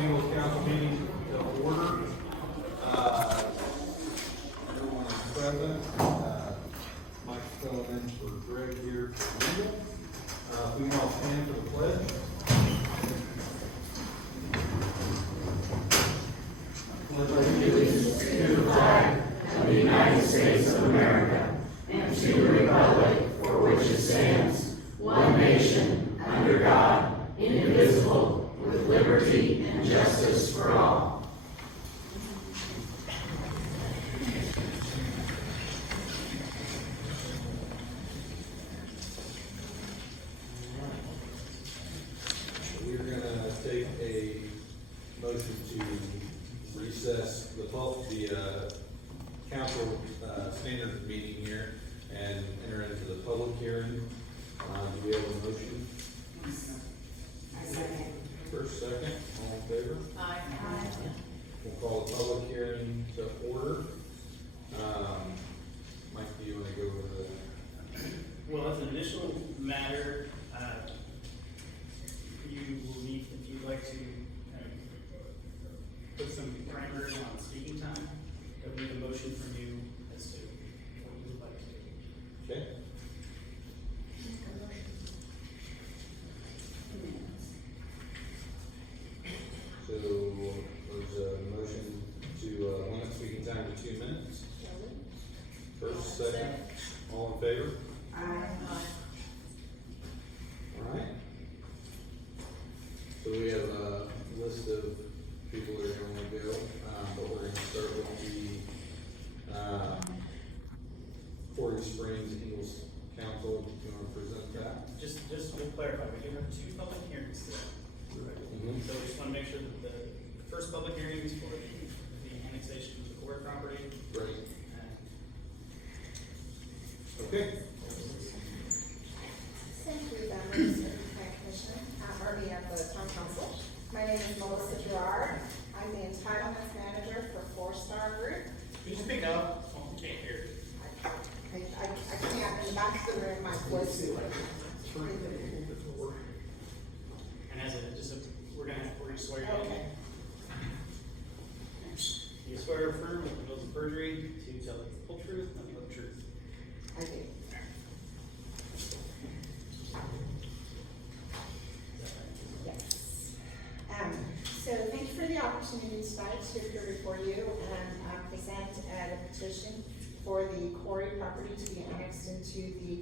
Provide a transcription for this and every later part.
Ingles Council meeting to order. Everyone is present. Mike Sullivan for Greg here for legal. We want to stand for the pledge. Allegiance to the flag of the United States of America and to the republic for which it stands, one nation, under God, indivisible, with liberty and justice for all. We're going to take a motion to recess the council standard meeting here and enter into the public hearing. Do we have a motion? I second. First, second, all in favor? Aye. We'll call the public hearing to order. Mike, do you want to go over the? Well, as an initial matter, you will need, if you'd like to put some parameters on speaking time, there'll be a motion from you as to what you would like to do. Okay. So there's a motion to limit speaking time to 2 minutes. First, second, all in favor? Aye. All right. So we have a list of people that are going to go, but we're going to start with the Quarry Springs Ingles Council. Do you want to present that? Just we'll clarify, we do have 2 public hearings today. Mhm. So we just want to make sure that the first public hearing is for the annexation of the Quarry property. Right. And Okay. Thank you, members of the Plan Commission, or the Town Council. My name is Melissa Gerard. I'm the Entitlements Manager for Four Star Group. can you speak up? Oh, we can't hear. I can't, in the back of the room, my voice is like. And as we're gonna swear you in. Okay. You swear or affirm with the oath of perjury to tell the whole truth, nothing but the truth. I do. Yes. So thank you for the opportunity tonight to appear before you and present a petition for the Quarry property to be annexed into the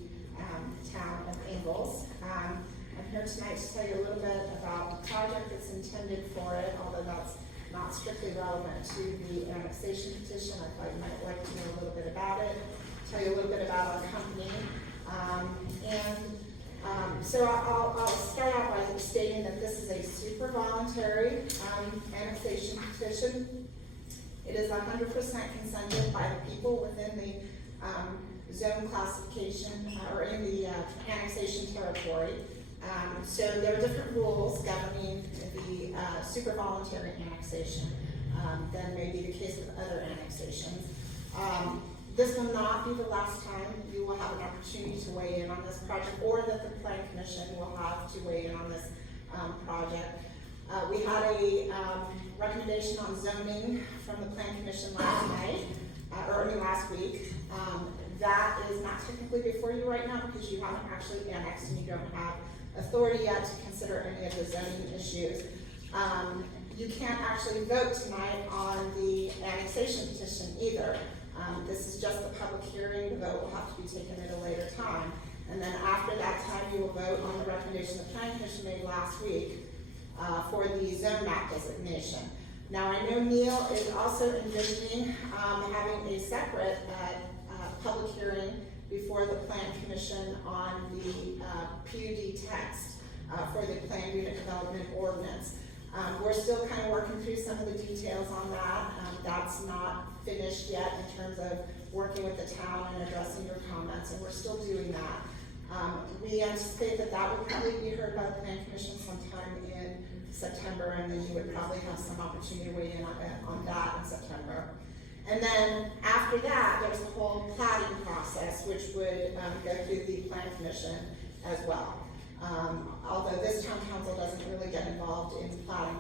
town of Ingles. I'm here tonight to tell you a little bit about the project that's intended for it, although that's not strictly relevant to the annexation petition. I thought you might like to know a little bit about it, tell you a little bit about our company. So I'll start out by stating that this is a super voluntary annexation petition. It is 100% consented by the people within the zone classification or in the annexation territory. So there are different rules governing the super voluntary annexation than may be the case with other annexations. This will not be the last time you will have an opportunity to weigh in on this project, or that the Plan Commission will have to weigh in on this project. We had a recommendation on zoning from the Plan Commission last week. That is not technically before you right now because you haven't actually annexed and you don't have authority yet to consider any of the zoning issues. You can't actually vote tonight on the annexation petition either. This is just a public hearing. The vote will have to be taken at a later time. And then after that time, you will vote on the recommendation the Planning Commission made last week for the zone map designation. Now, I know Neil is also envisioning having a separate public hearing before the Plan Commission on the PUD text for the Planned Unit Development Ordinance. We're still kind of working through some of the details on that. That's not finished yet in terms of working with the town and addressing your comments, and we're still doing that. We anticipate that that would probably be heard by the Plan Commission sometime in September, and then you would probably have some opportunity to weigh in on that in September. And then after that, there's the whole platting process, which would go through the Plan Commission as well. Although this town council doesn't really get involved in platting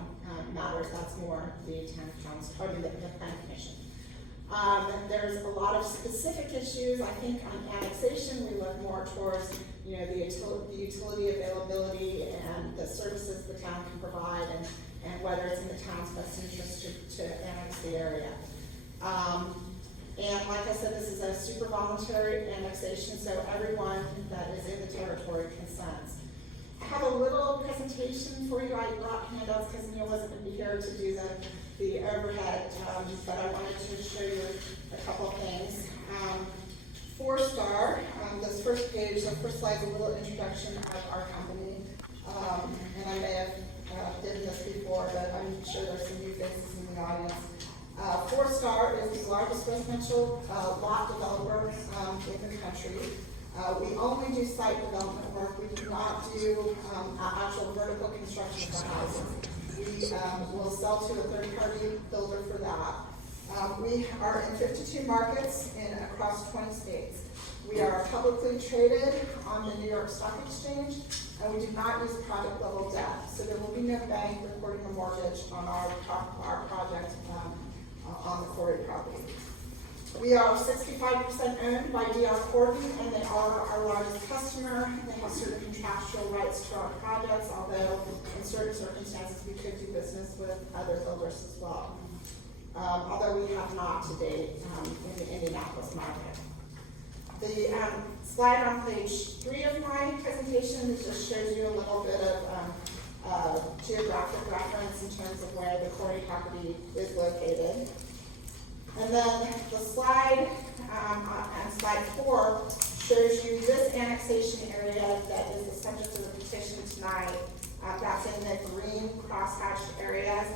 matters matters, that's more the town council, or the planning commission. There's a lot of specific issues. I think on annexation, we look more towards, you know, the utility availability and the services the town can provide, and whether it's in the town's best interest to annex the area. And like I said, this is a super voluntary annexation, so everyone that is in the territory consents. I have a little presentation for you. I brought handouts because Neil wasn't going to be here to do the overhead, but I wanted to show you a couple of things. 4-star, this first page, the first slide is a little introduction of our company. And I may have did this before, but I'm sure there's some new faces in the audience. 4-star is the largest residential lot developer in the country. We only do site development work. We do not do actual vertical construction for houses. We will sell to a third-party builder for that. We are in 52 markets across 20 states. We are publicly traded on the New York Stock Exchange, and we do not use project-level debt. So there will be no bank recording a mortgage on our project on the quarry property. We are 65% owned by D.R. Horton, and they are our largest customer. They have certain contractual rights to our projects, although in certain circumstances we could do business with other builders as well. Although we have not to date in the Indianapolis market. The slide on page 3 of my presentation just shows you a little bit of geographic reference in terms of where the quarry property is located. And then the slide on slide 4 shows you this annexation area that is the subject of the petition tonight. That's in the green crosshatched areas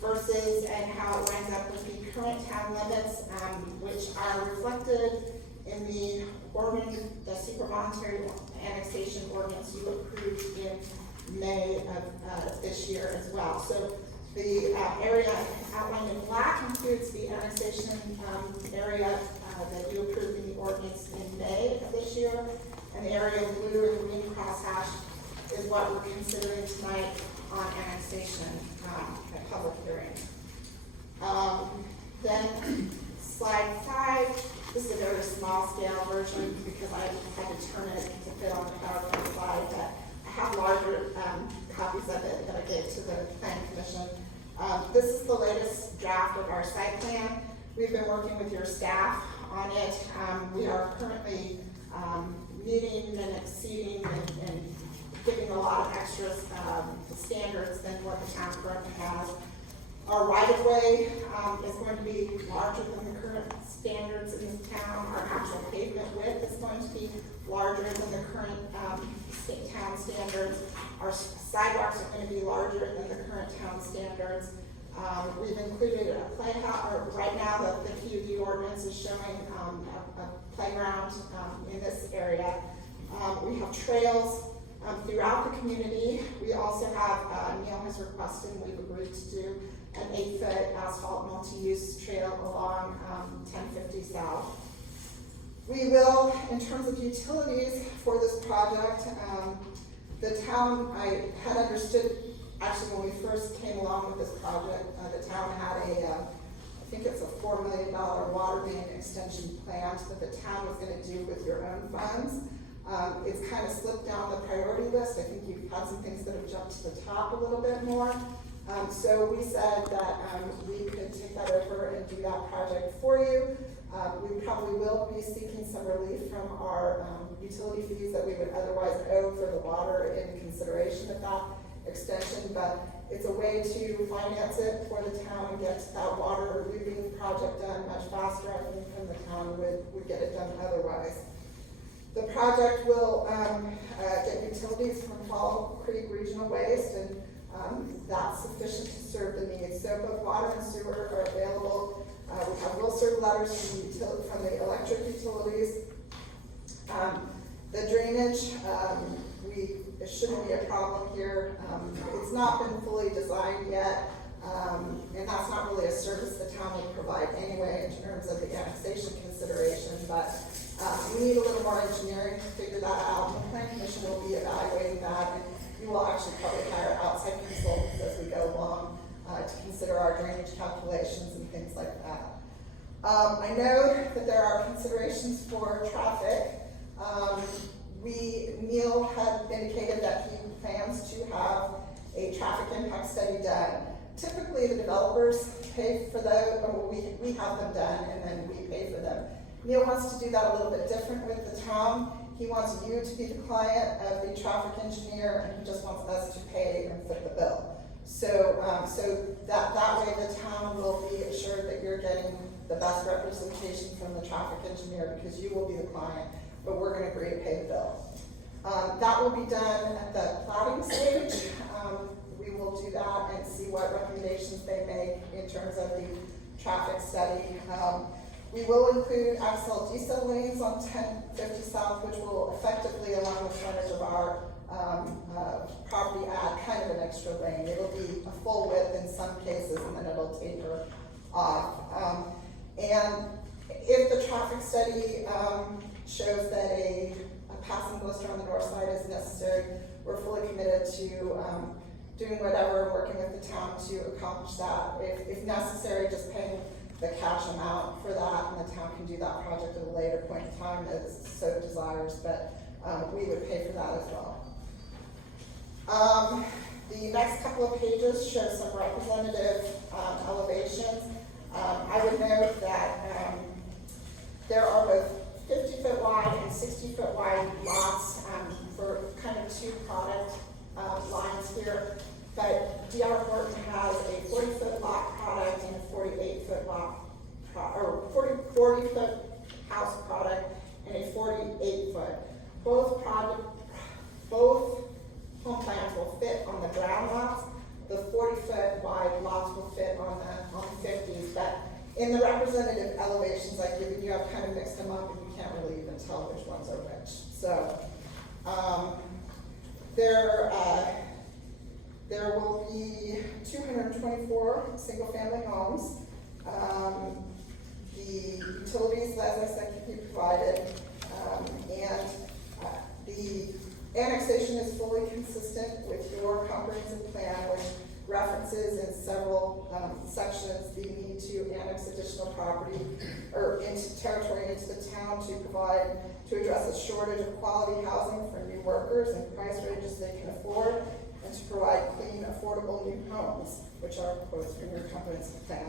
versus and how it lines up with the current town limits, which are reflected in the super voluntary annexation ordinance you approved in May of this year as well. So the area outlined in black includes the annexation area that you approved in the ordinance in May of this year, and the area of blue or green crosshatch is what we're considering tonight on annexation at public hearing. Then slide 5, this is a very small scale version because I had to turn it to fit on the PowerPoint slide, but I have larger copies of it that I gave to the Planning Commission. This is the latest draft of our site plan. We've been working with your staff on it. We are currently meeting and exceeding and giving a lot of extra standards than what the town currently has. Our right-of-way is going to be larger than the current standards in the town. Our actual pavement width is going to be larger than the current town standards. Our sidewalks are going to be larger than the current town standards. We've included a playhouse, or right now the PUD ordinance is showing a playground in this area. We have trails throughout the community. We also have, Neil has requested and we've agreed to do an 8-foot asphalt multi-use trail along 1050 South. We will, in terms of utilities for this project, the town, I had understood, actually when we first came along with this project, the town had I think it's a $4 million water main extension plan that the town was going to do with your own funds. It's kind of slipped down the priority list. I think you've had some things that have jumped to the top a little bit more. So we said that we could take that over and do that project for you. We probably will be seeking some relief from our utility fees that we would otherwise owe for the water in consideration of that extension, but it's a way to finance it for the town and get that water looping project done much faster, I think, than the town would get it done otherwise. The project will get utilities from Fall Creek Regional Waste, and that's sufficient to serve the needs. So both water and sewer are available. We have will serve letters from the electric utilities. The drainage, it shouldn't be a problem here. It's not been fully designed yet, and that's not really a service the town would provide anyway in terms of the annexation consideration, but we need a little more engineering to figure that out. The Planning Commission will be evaluating that, and we will actually probably hire outside consultants as we go along to drainage calculations and things like that. I know that there are considerations for traffic. Neil had indicated that he plans to have a traffic impact study done. Typically, the developers pay for those, or we have them done, and then we pay for them. Neil wants to do that a little bit different with the town. He wants you to be the client of the traffic engineer, and he just wants us to pay and foot the bill. So that way the town will be assured that you're getting the best representation from the traffic engineer, because you will be the client, but we're gonna agree to pay the bill. That will be done at the plotting stage. We will do that and see what recommendations they make in terms of the traffic study. We will include accel decel lanes on 1050 South, which will effectively, along the frontage of our property, add kind of an extra lane. It'll be a full width in some cases, and then it'll taper off. And if the traffic study shows that a passing blister on the north side is necessary, we're fully committed to doing whatever, working with the town to accomplish that. If necessary, just paying the cash amount for that, and the town can do that project at a later point in time as so desires, but we would pay for that as well. The next couple of pages show some representative elevations. I would note that there are both 50-foot wide and 60-foot wide lots for kind of two product lines here. But D.R. Horton has a 40-foot lot product and a 48-foot lot, or 40-foot house product and a 48-foot. Both home plans will fit on the ground lots. The 40-foot wide lots will fit on the 50s. But in the representative elevations I've given you, I've kind of mixed them up, and you can't really even tell which ones are which. So there will be 224 single-family homes. The utilities, as I said, can be provided, and the annexation is fully consistent with your comprehensive plan, which references in several sections the need to annex additional property or into territory into the town to address a shortage of quality housing for new workers and price ranges they can afford, and to provide clean, affordable new homes, which are quotes from your comprehensive plan.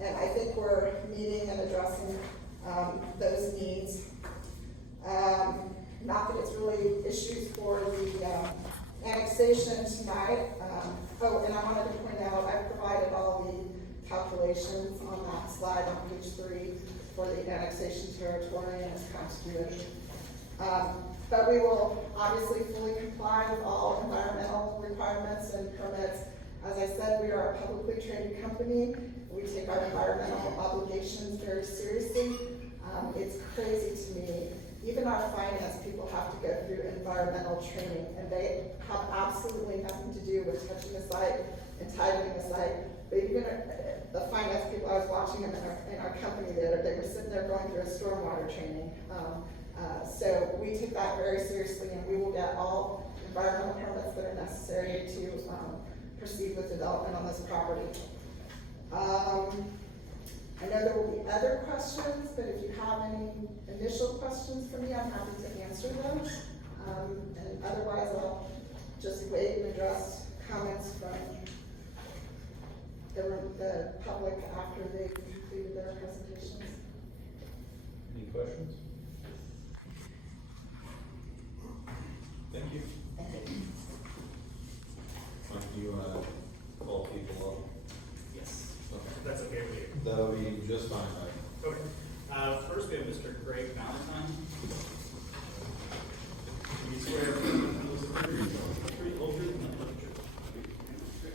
And I think we're meeting and addressing those needs. Not that it's really issues for the annexation tonight. And I wanted to point out, I provided all the calculations on that slide on page 3 for the annexation territory and its contiguity. But we will obviously fully comply with all environmental requirements and permits. As I said, we are a publicly traded company. We take our environmental obligations very seriously. It's crazy to me. Even our finance people have to go through environmental training, and they have absolutely nothing to do with touching the site and titling the site. But even the finance people, I was watching them in our company there, they were sitting there going through a stormwater training. So we take that very seriously, and we will get all environmental permits that are necessary to proceed with development on this property. I know there will be other questions, but if you have any initial questions for me, I'm happy to answer them. And otherwise, I'll just wait and address comments from the public after they've completed their presentations. Any questions? Thank you. Why don't you call people up? Yes, Okay. that's okay with you. That'll be just fine, right? Okay. First, we have Mr. Greg Valentine. You swear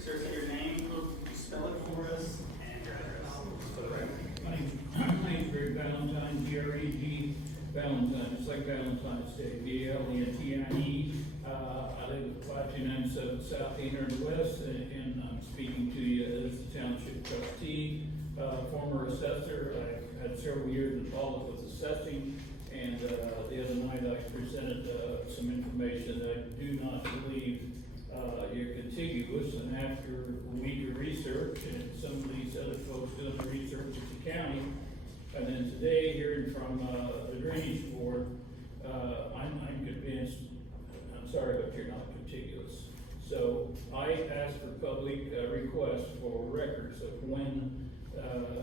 Sir, say your name, spell it for us, and your address for the record. My name's Greg Valentine, G-R-E-G, Valentine, it's like Valentine's Day, V-A-L-E-N-T-I-E. I live at 5297 South 800 West, and I'm speaking to you as the township trustee, former assessor. I had several years involved with assessing, and the other night I presented some information that I do not believe you're contiguous, and after a week of research, and some of these other folks doing the research at the county, and then today hearing from, the drainage board, I'm convinced, I'm sorry, but you're not contiguous. So I asked for public request for records of when,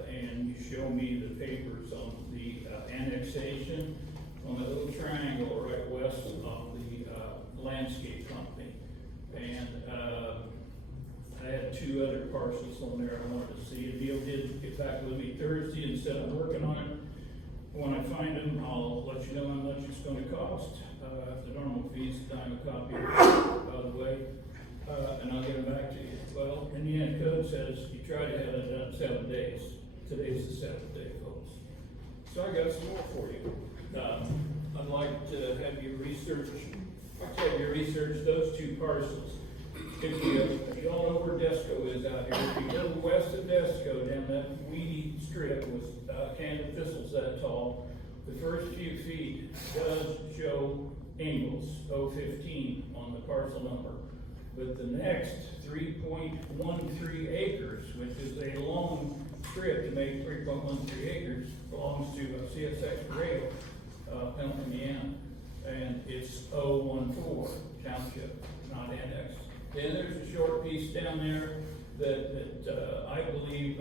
and you show me the papers on the annexation on the little triangle right west of the landscape company. And I had 2 other parcels on there I wanted to see. Neil did get back with me Thursday and said I'm working on it. When I find them, I'll let you know how much it's gonna cost. The normal fee's a dime a copy, by the way, and I'll get them back to you. Well, Indiana code says you try to have it done in 7 days. Today's the 7th day, folks. So I got some more for you. I'd like to have you research those 2 parcels. If you all know where Desco is out here, if you go west of Desco, down that weedy strip with canada thistles that tall, the first few feet does show Ingalls 015 on the parcel number. But the next 3.13 acres, which is a long strip to make 3.13 acres, belongs to CSX Rail, Penn, Indiana. And it's 014 township, not annexed. Then there's a short piece down there that I believe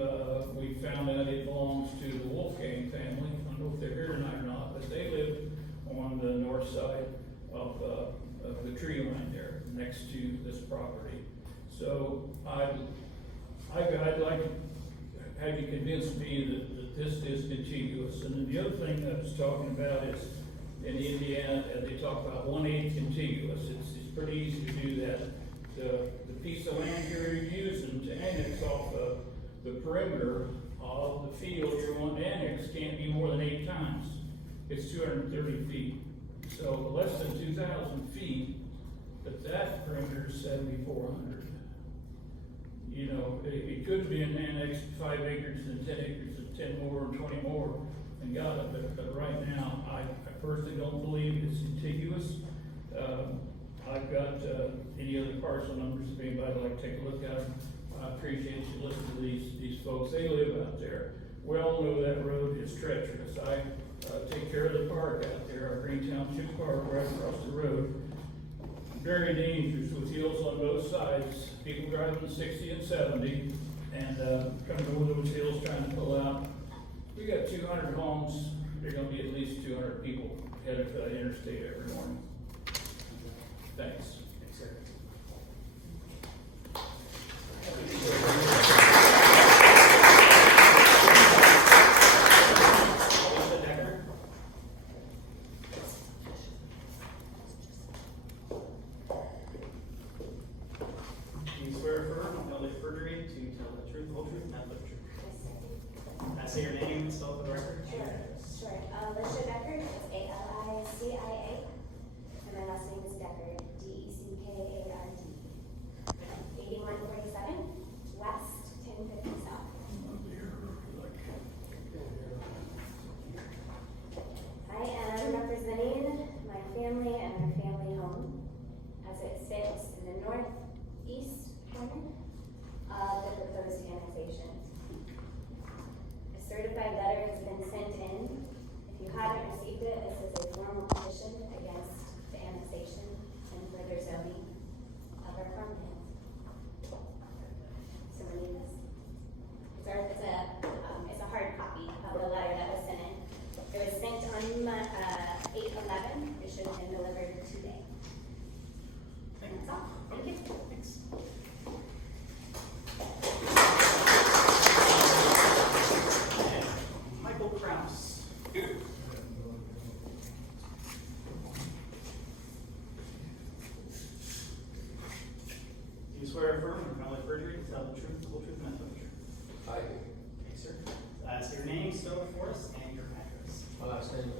we found out it belongs to the Wolfgang family. I don't know if they're here tonight or not, but they live on the north side of the tree line there, next to this property. So I'd like to have you convince me that this is contiguous. And then the other thing that I was talking about is in Indiana, they talk about 1/8 contiguous. It's pretty easy to do that. The piece of land you're using to annex off the perimeter of the field you're wanting to annex can't be more than 8 times. It's 230 feet. So less than 2,000 feet, but that perimeter is 7,400. You know, it could be an annex 5 acres and 10 acres and 10 more or 20 more and got it, but right now, I personally don't believe it's contiguous. I've got, any other parcel numbers, if anybody would like to take a look at them. I appreciate you listening to these folks, they live out there. We all know that road is treacherous. I, take care of the park out there, our Green Township Park right across the road. Very dangerous with hills on both sides, people driving 60 and 70, and, coming over those hills trying to pull out. We got 200 homes, there's gonna be at least 200 people headed to the interstate every morning. Thanks. Thanks, sir. Lisa Decker. Do you swear or affirm or tell the perjury to tell the truth, the whole truth, and nothing but the truth? I say your name and spell for the record. Sure. Alicia Deckard, it's A-L-I-C-I-A, and my last name is Deckard, D-E-C-K-A-R-D. 8147 West, 1050 South. I am representing my family and our family home as it sits in the northeast corner of the proposed annexation. A certified letter has been sent in. If you haven't received it, this is a formal petition against the annexation and further zoning of our farmland. So we need this. It's a hard copy of the letter that was sent in. It was sent on 8/11. It should have been delivered today. And that's all. Thank you. Thanks. And Michael Kraus. Do you swear or affirm or tell the perjury to tell the truth, the whole truth, and nothing but the truth? I do. Thanks, sir. Say your name, spell it for us, and your address. My last name is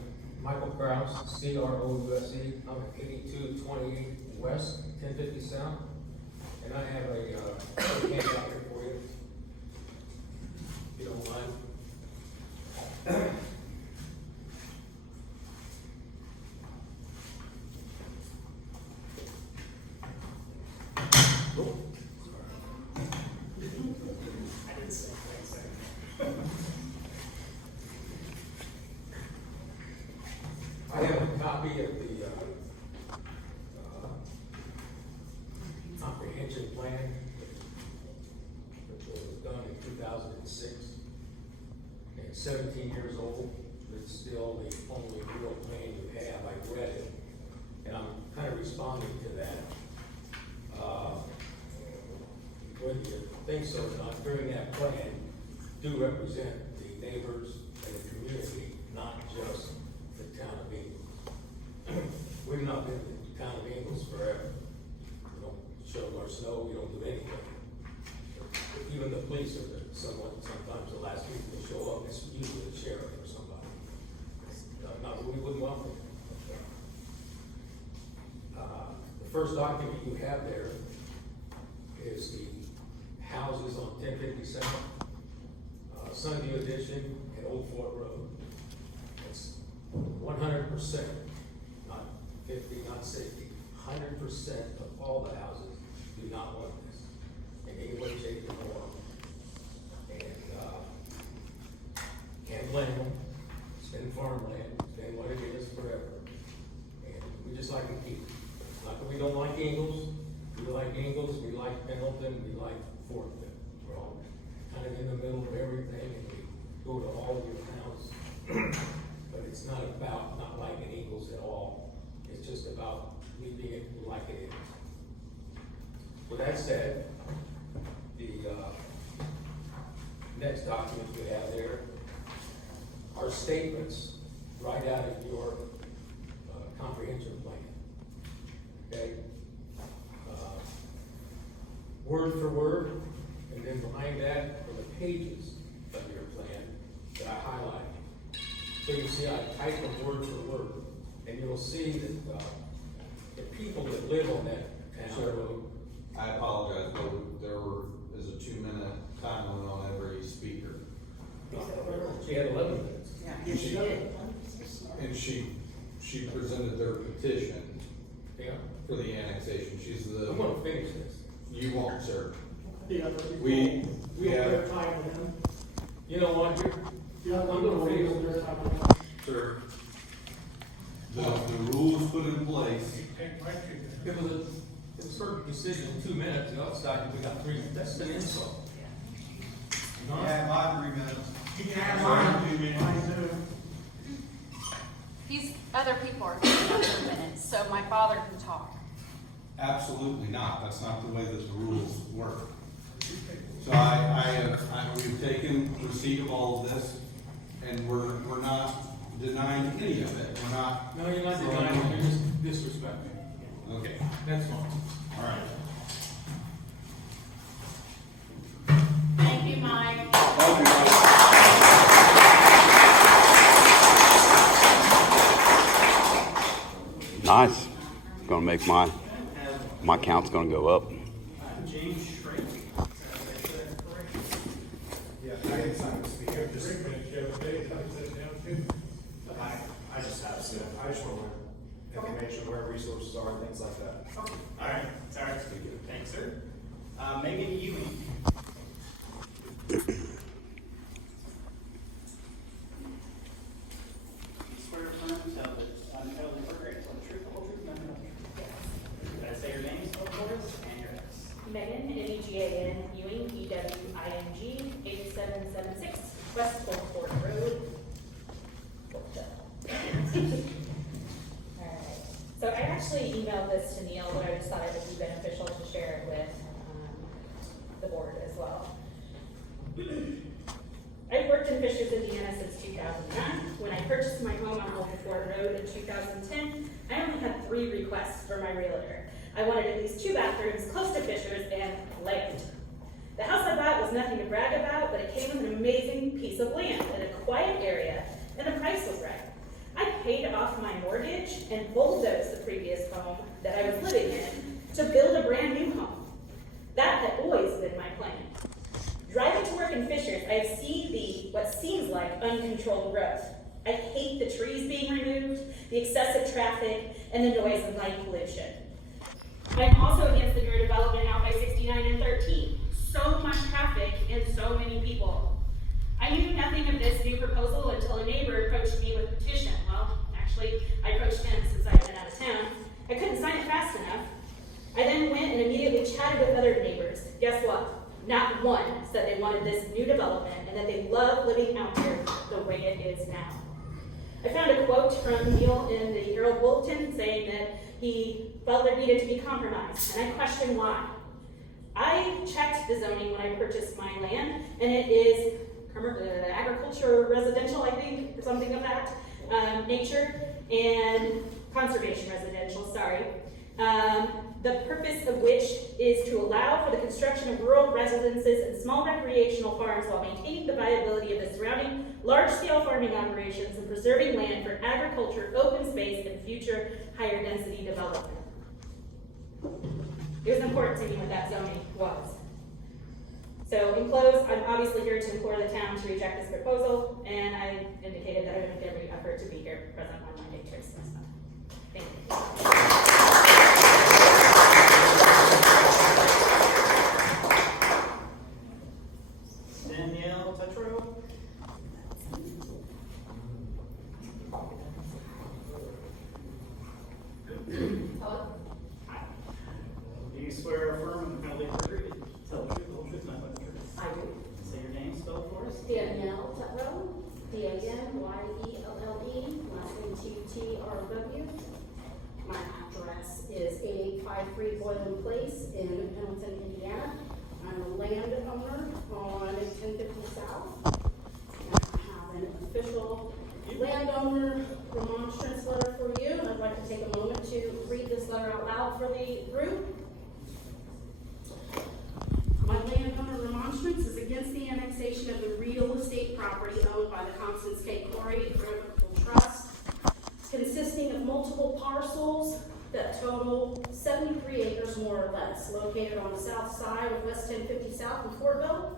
Michael Kraus, C-R-O-U-S-E. I'm at 8228 West, 1050 South. And I have a handout here for you, if you don't mind. copy of the, comprehensive plan, which was done in 2006. And 17 years old, it's still the only real plan you have. I read it, and I'm kind of responding to that. Whether you think so or not, during that plan, do represent the neighbors and the community, not just the town of Ingles. We've not been in the town of Ingles forever. We don't shovel our snow, we don't do anything. Even the police are sometimes the last people to show up, it's usually the sheriff or somebody. Not that we wouldn't welcome it. The first document you have there is the houses on 1050 South, Sunview Edition, and Old Fort Road. It's 100%, not 50, not 60, 100% of all the houses do not want this in any way, shape, or form. And, can't blame them. It's been farmland, it's been what it is forever. And we just like to keep it. Not that we don't like Ingles, we like Ingles, we like Pendleton, we like Fortville. We're all kind of in the middle of everything, and we go to all of your towns. But it's not about not liking Ingles at all. It's just about leaving it like it is. With that said, the next document you have there are statements right out of your comprehensive plan. Okay? Word for word, and then behind that are the pages of your plan that I highlighted. So you see, I typed them word for word, and you'll see that the people that live on that town road. I apologize, but is a 2-minute time limit on every speaker. She had 11 minutes. Yeah, she did. And she presented their petition Yeah. for the annexation. She's I'm the, gonna finish this. you won't, sir. The other people. We have, have time with them. You know what, Yeah, I'm gonna finish their this. time with them. sir, the rules put in place. It was a certain decision in 2 minutes, the other side, we got 3 minutes. That's an insult. Yeah, my 3 minutes. These other people are taking up 2 minutes, so my father can talk. Absolutely not. That's not the way that the rules work. So we've taken receipt of all of this, and we're not denying any of it. We're not. No, you're not denying, you're just disrespecting. Okay, That's fine. all right. Thank you, Mike. Nice. Gonna make my count's gonna go up. James Shrake. I just have stuff. I just want information where resources are and things like that. All right, sorry. Thanks, sir. Megan Ewing. Swear or affirm to tell the truth, the whole truth, nothing but the truth. Did I say your name, spell for us, and your address? Megan, M-E-G-A-N, Ewing, E-W-I-N-G, 8776 West Old Fort Road. Alright, so I actually emailed this to Neil, but I just thought it would be beneficial to share it with the board as well. I've worked in Fishers, Indiana since 2009. When I purchased my home on Old Fort Road in 2010, I only had 3 requests for my realtor. I wanted at least 2 bathrooms, close to Fishers, and land. The house I bought was nothing to brag about, but it came with an amazing piece of land in a quiet area, and the price was right. I paid off my mortgage and bulldozed the previous home that I was living in to build a brand new home. That had always been my plan. Driving to work in Fishers, I have seen what seems like uncontrolled growth. I hate the trees being removed, the excessive traffic, and the noise and light pollution. I'm also against the newer development out by 69 and 13. So much traffic and so many people. I knew nothing of this new proposal until a neighbor approached me with a petition. Well, actually, I approached him since not one said they wanted this new development and that they love living out here the way it is now. I found a quote from Neil in the Herald Bulletin saying that he felt there needed to be compromise, and I questioned why. I checked the zoning when I purchased my land, and it is agriculture residential, I think, or something of that nature, and conservation residential, sorry. The purpose of which is to allow for the construction of rural residences and small recreational farms while maintaining the viability of the surrounding large-scale farming operations and preserving land for agriculture, open space, and future higher density development. It was important to me what that zoning was. So in close, I'm obviously here to implore the town to reject this proposal, and I indicated that I would make every effort to be here present on Monday to discuss that. Thank you. Danielle Tetro. Hello? Do you swear or affirm under penalty of perjury to tell the truth, the whole truth, and nothing but the truth? I do. Say your name, spell it for us. Danielle Tuttle, D-A-N-Y-E-L-L-E, last name T-U-T-R-W. My address is 8853 Boylan Place in Pendleton, Indiana. I'm a landowner on 1050 South. And I have an official landowner remonstrance letter for you, and I'd like to take a moment to read this letter out loud for the group. My landowner remonstrance is against the annexation of the real estate property owned by the Constance K. Corey Irrevocable Trust, consisting of multiple parcels that total 73 acres more or less, located on the south side of West 1050 South in Fortville,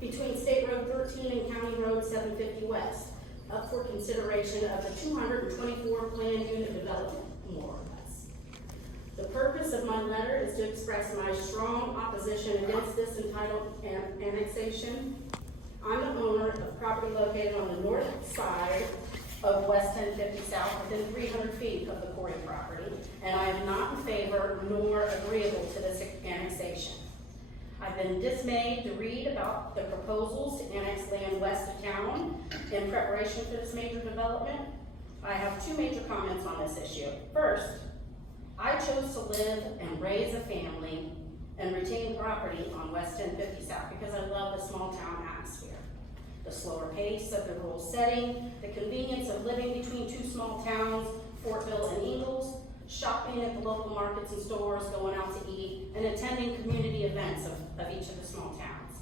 between State Road 13 and County Road 750 West, up for consideration of the 224 planned unit development, more or less. The purpose of my letter is to express my strong opposition against this entitled annexation. I'm the owner of property located on the north side of West 1050 South, within 300 feet of the Corey property, and I am not in favor nor agreeable to this annexation. I've been dismayed to read about the proposals to annex land west of town in preparation for this major development. I have two major comments on this issue. First, I chose to live and raise a family and retain property on West 1050 South because I love the small town atmosphere. The slower pace of the rural setting, the convenience of living between two small towns, Fortville and Ingalls, shopping at the local markets and stores, going out to eat, and attending community events of each of the small towns.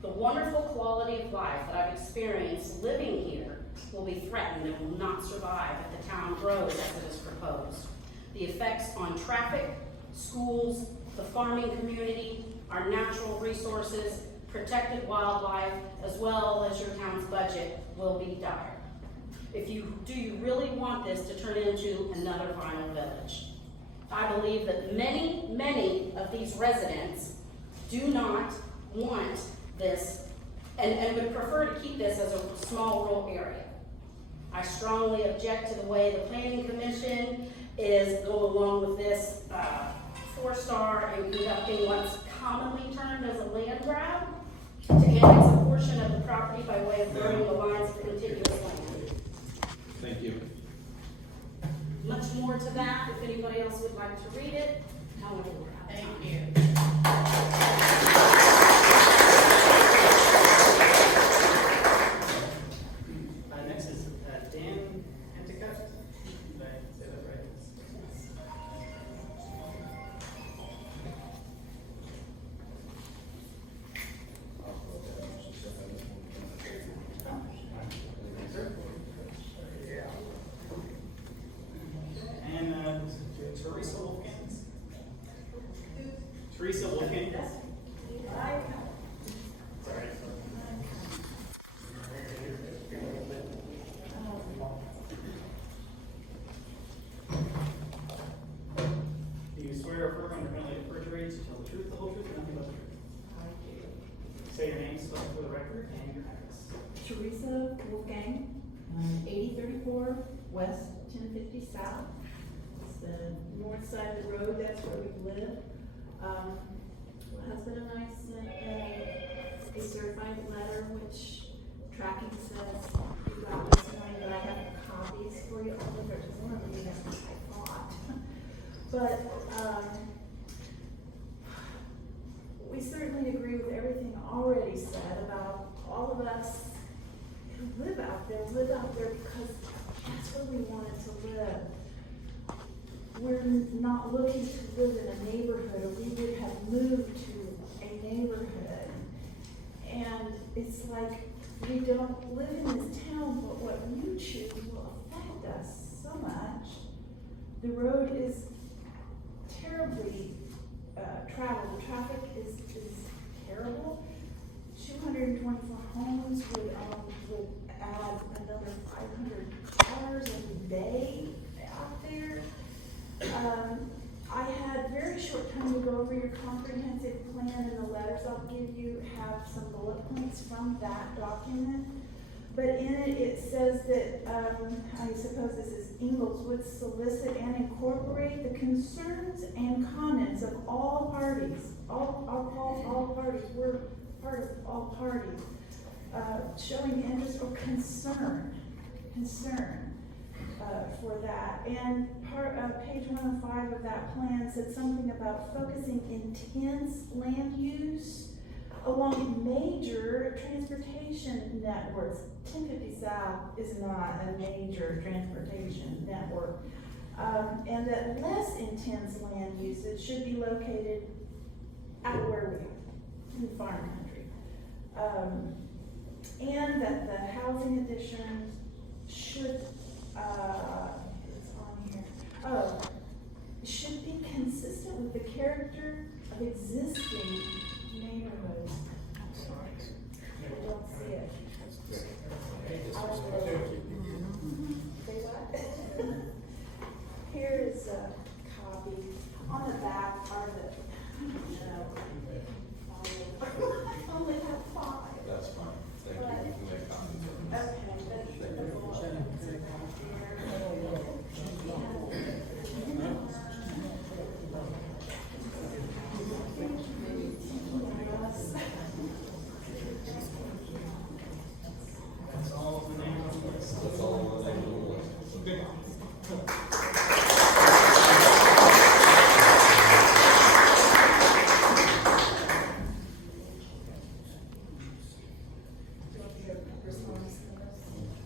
The wonderful quality of life that I've experienced living here will be threatened and will not survive if the town grows as it is proposed. The effects on traffic, schools, the farming community, our natural resources, protected wildlife, as well as your town's budget will be dire. Do you really want this to turn into another Vinyl Village? I believe that many of these residents do not want this and would prefer to keep this as a small rural area. I strongly object to the way the Planning Commission is going along with this 4-star and conducting what's commonly termed as a land grab to annex a portion of the property by way of blurring the lines of contiguous land. Thank you. Much more to that, if anybody else would like to read it. However, we're out of time. Thank you. Next is Dan Endicott. Did I say that right? And Teresa Wolfgang. Teresa Wolfgang. Sorry. Do you swear or affirm under penalty of perjury to tell the truth, the whole truth, and nothing but the truth? I do. Say your name, spell it for the record, and your address. Teresa Wolfgang, 8034 West 1050 South. It's the north side of the road, that's where we live. My husband and I sent a certified letter, which tracking says you got this morning, but I have copies for you. I'll look at more of you than I thought. But, we certainly agree with everything already said about all of us who live out there because that's where we wanted to live. We're not looking to live in a neighborhood, or we would have moved to a neighborhood. And it's like, we don't live in this town, but what you choose will affect us so much. The road is terribly traveled. The traffic is terrible. 224 homes would add another 500 cars a day out there. I had very short time to go over your comprehensive plan, and the letters I'll give you have some bullet points from that document. But in it, it says that, I suppose this is Ingalls would solicit and incorporate the concerns and comments of all parties. All parties, we're part of all parties, showing interest or concern for that. And page 105 of that plan said something about focusing intense land use along major transportation networks. 1050 South is not a major transportation network. And that less intense land usage should be located out where we are, in the farm country. And that the housing additions should, it's on here, should be consistent with the character of existing neighborhoods. I'm sorry, I don't see it. Say what? Here is a copy. On the back are the, I only have 5. That's fine. Thank you. We can make copies of Okay, them. but the That's all the names on the list. That's all on the list. Okay.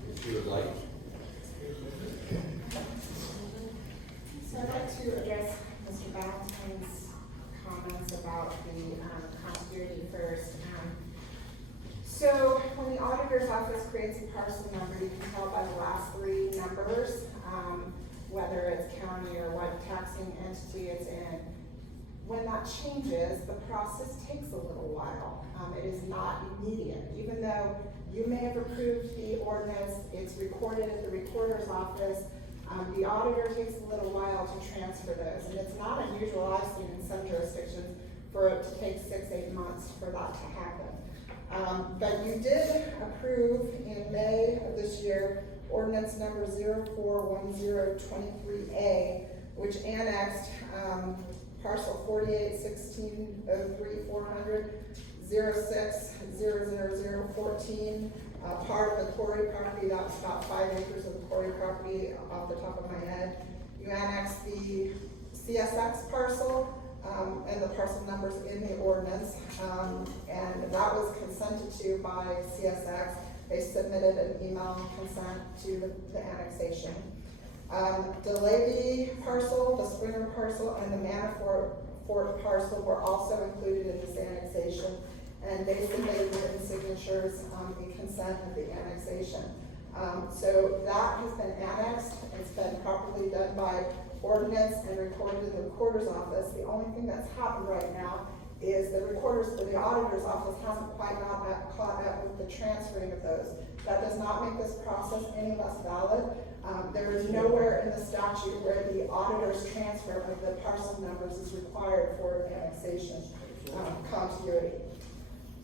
If you would like. So I'd like to address Mr. Valentine's comments about the continuity first. So when the auditor's office creates a parcel number, you can tell by the last 3 numbers, whether it's county or what taxing entity it's in. When that changes, the process takes a little while. It is not immediate. Even though you may have approved the ordinance, it's recorded at the recorder's office, the auditor takes a little while to transfer those. And it's not unusual, I've seen in some jurisdictions, for it to take 6-8 months for that to happen. But you did approve in May of this year ordinance number 041023A, which annexed parcel 4816034000600014, part of the quarry property. That's about 5 acres of the quarry property off the top of my head. You annexed the CSX parcel, and the parcel numbers in the ordinance, and that was consented to by CSX. They submitted an email consent to the annexation. The Levy parcel, the Springer parcel, and the Manafort parcel were also included in this annexation, and they submitted written signatures in consent of the annexation. So that has been annexed. It's been properly done by ordinance and recorded in the recorder's office. The only thing that's happened right now is the auditor's office hasn't quite caught up with the transferring of those. That does not make this process any less valid. There is nowhere in the statute where the auditor's transfer of the parcel numbers is required for annexation continuity.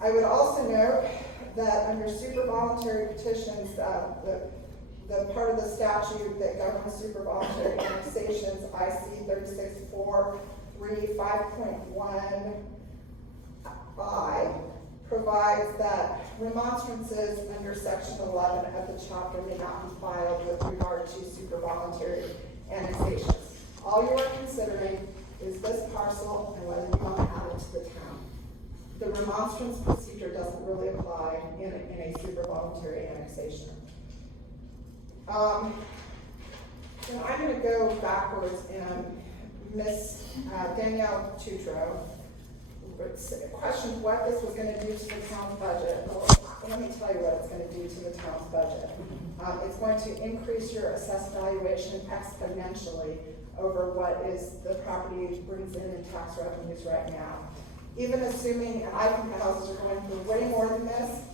I would also note that under super voluntary petitions, the part of the statute that governs super voluntary annexations, IC 3643 5.1 5 provides that remonstrances under section 11 of the chapter may not be filed with regard to super voluntary annexations. All you are considering is this parcel and whether you want to add it to the town. The remonstrance procedure doesn't really apply in a super voluntary annexation. And I'm going to go backwards and Miss Danielle Tutro questioned what this was going to do to the town's budget. Well, let me tell you what it's going to do to the town's budget. It's going to increase your assessed valuation exponentially over what is the property brings in tax revenues right now. Even assuming, and I think the houses are going for way more than this,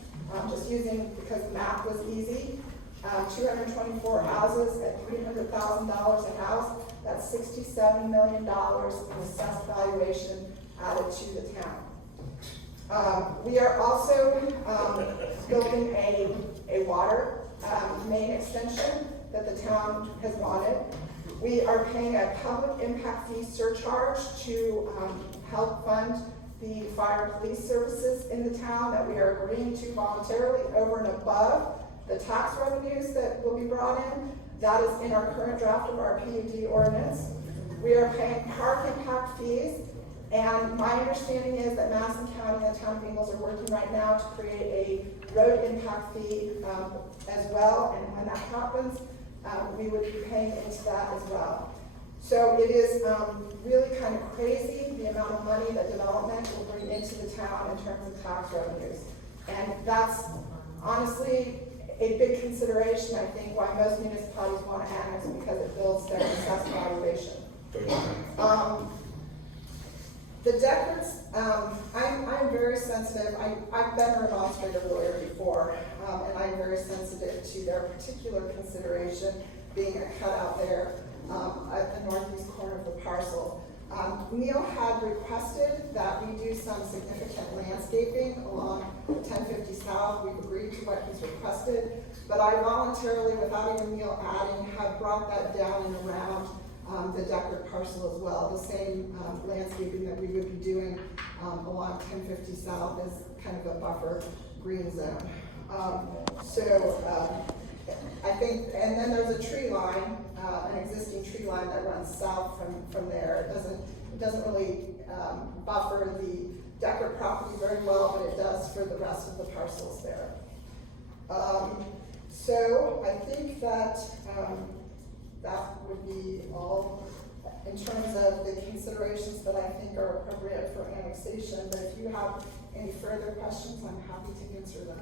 just using, because the math was easy, 224 houses at $300,000 a house, that's $67 million in assessed valuation added to the town. We are also building a water main extension that the town has wanted. We are paying a public impact fee surcharge to help fund the fire and police services in the town that we are agreeing to voluntarily over and above the tax revenues that will be brought in. That is in our current draft of our PUD ordinance. We are paying park impact fees, and my understanding is that Madison County and the town of Ingalls are working right now to create a road impact fee as well, and when that happens, we would be paying into that as well. So it is really kind of crazy the amount of money that development will bring into the town in terms of tax revenues. And that's honestly a big consideration, I think, why most municipalities want to annex, because it builds their assessed valuation. The Deckards, I'm very sensitive. I've been a remonstrative lawyer before, and I'm very sensitive to their particular consideration being a cutout there at the northeast corner of the parcel. Neil had requested that we do some significant landscaping along 1050 South. We've agreed to what he's requested, but I voluntarily, without even Neil adding, have brought that down and around the Deckard parcel as well. The same landscaping that we would be doing along 1050 South is kind of a buffer green zone. I think, and then there's a tree line, an existing tree line that runs south from there. It doesn't really buffer the Deckard property very well, but it does for the rest of the parcels there. So I think that that would be all in terms of the considerations that I think are appropriate for annexation. But if you have any further questions, I'm happy to answer them.